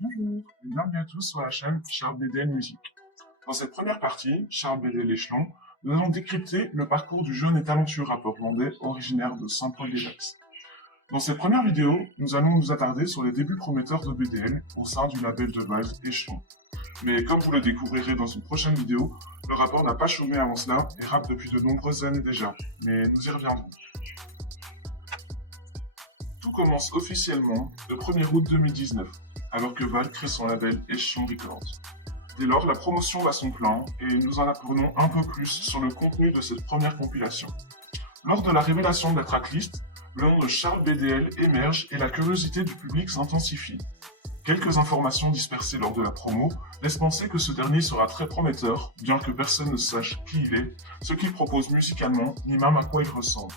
Bonjour et bienvenue à tous sur la chaîne Charles BDL Musique. Dans cette première partie, Charles BDL Échelon, nous allons décrypter le parcours du jeune et talentueux rappeur rwandais originaire de Saint-Paul-des-Vexes. Dans cette première vidéo, nous allons nous attarder sur les débuts prometteurs de BDL au sein du label de Vald Échelon. Mais comme vous le découvrirez dans une prochaine vidéo, le rappeur n'a pas chômé avant cela et rappe depuis de nombreuses années déjà, mais nous y reviendrons. Tout commence officiellement le 1er août 2019, alors que Vald crée son label Échelon Records. Dès lors, la promotion va son plein et nous en apprenons un peu plus sur le contenu de cette première compilation. Lors de la révélation de la tracklist, le nom de Charles BDL émerge et la curiosité du public s'intensifie. Quelques informations dispersées lors de la promo laissent penser que ce dernier sera très prometteur, bien que personne ne sache qui il est, ce qu'il propose musicalement, ni même à quoi il ressemble.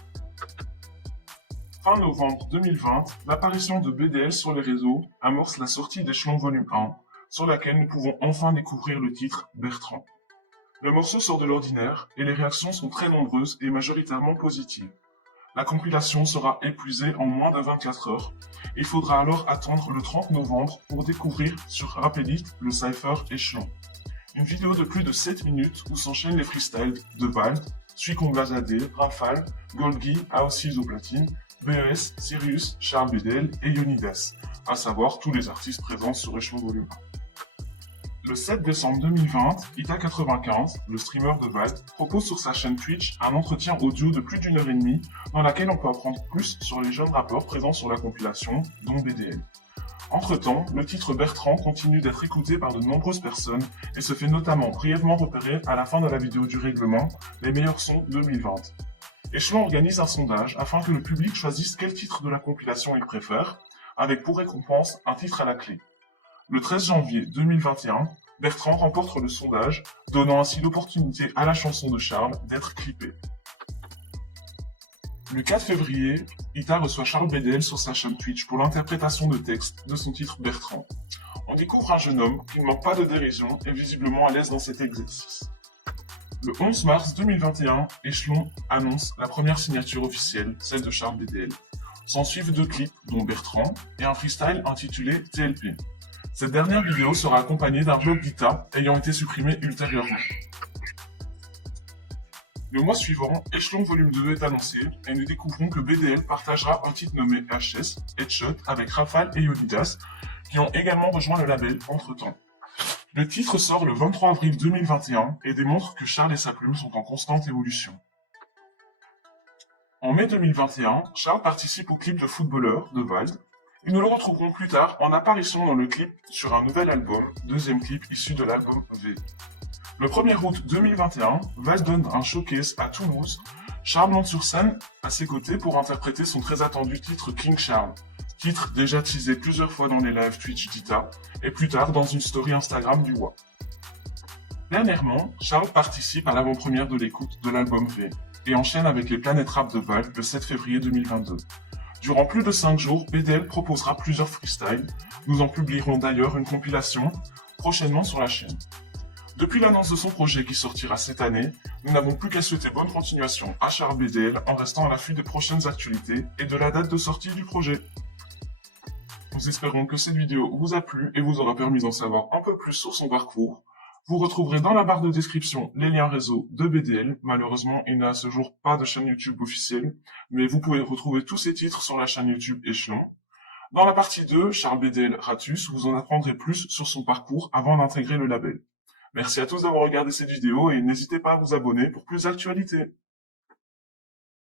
Fin novembre 2020, l'apparition de BDL sur les réseaux amorce la sortie d'Échelon Volume 1, sur laquelle nous pouvons enfin découvrir le titre Bertrand. Le morceau sort de l'ordinaire et les réactions sont très nombreuses et majoritairement positives. La compilation sera épuisée en moins de 24 heures. Il faudra alors attendre le 30 novembre pour découvrir sur Rapedit le cypher Échelon. Une vidéo de plus de 7 minutes où s'enchaînent les freestyles de Vald, Suicombazadé, Rafale, Golgi, Aosis au platine, BES, Sirius, Charles BDL et Yonidas, à savoir tous les artistes présents sur Échelon Volume 1. Le 7 décembre 2020, Ita95, le streamer de Vald, propose sur sa chaîne Twitch un entretien audio de plus d'une heure et demie dans laquelle on peut apprendre plus sur les jeunes rappeurs présents sur la compilation, dont BDL. Entre-temps, le titre Bertrand continue d'être écouté par de nombreuses personnes et se fait notamment brièvement repérer à la fin de la vidéo du règlement Les meilleurs sons 2020. Échelon organise un sondage afin que le public choisisse quel titre de la compilation il préfère, avec pour récompense un titre à la clé. Le 13 janvier 2021, Bertrand remporte le sondage, donnant ainsi l'opportunité à la chanson de Charles d'être clippée. Le 4 février, Ita reçoit Charles BDL sur sa chaîne Twitch pour l'interprétation de texte de son titre Bertrand. On découvre un jeune homme qui ne manque pas de dérision et visiblement à l'aise dans cet exercice. Le 11 mars 2021, Échelon annonce la première signature officielle, celle de Charles BDL. S'en suivent 2 clips, dont Bertrand, et un freestyle intitulé TLP. Cette dernière vidéo sera accompagnée d'un vlog d'Ita ayant été supprimé ultérieurement. Le mois suivant, Échelon Volume 2 est annoncé et nous découvrons que BDL partagera un titre nommé HS, Headshot, avec Rafale et Yonidas, qui ont également rejoint le label entre-temps. Le titre sort le 23 avril 2021 et démontre que Charles et sa plume sont en constante évolution. En mai 2021, Charles participe au clip de Footballeur de Vald, et nous le retrouverons plus tard en apparition dans le clip sur un nouvel album, deuxième clip issu de l'album V. Le 1er août 2021, Vald donne un showcase à Toulouse. Charles monte sur scène à ses côtés pour interpréter son très attendu titre King Charles, titre déjà teasé plusieurs fois dans les lives Twitch d'Ita, et plus tard dans une story Instagram du WA. Dernièrement, Charles participe à l'avant-première de l'écoute de l'album V, et enchaîne avec les Planètes Rap de Vald le 7 février 2022. Durant plus de 5 jours, BDL proposera plusieurs freestyles. Nous en publierons d'ailleurs une compilation prochainement sur la chaîne. Depuis l'annonce de son projet qui sortira cette année, nous n'avons plus qu'à souhaiter bonne continuation à Charles BDL en restant à l'affût des prochaines actualités et de la date de sortie du projet. Nous espérons que cette vidéo vous a plu et vous aura permis d'en savoir un peu plus sur son parcours. Vous retrouverez dans la barre de description les liens réseau de BDL. Malheureusement, il n'a à ce jour pas de chaîne YouTube officielle, mais vous pouvez retrouver tous ces titres sur la chaîne YouTube Échelon. Dans la partie 2, Charles BDL Ratus, vous en apprendrez plus sur son parcours avant d'intégrer le label. Merci à tous d'avoir regardé cette vidéo et n'hésitez pas à vous abonner pour plus d'actualités.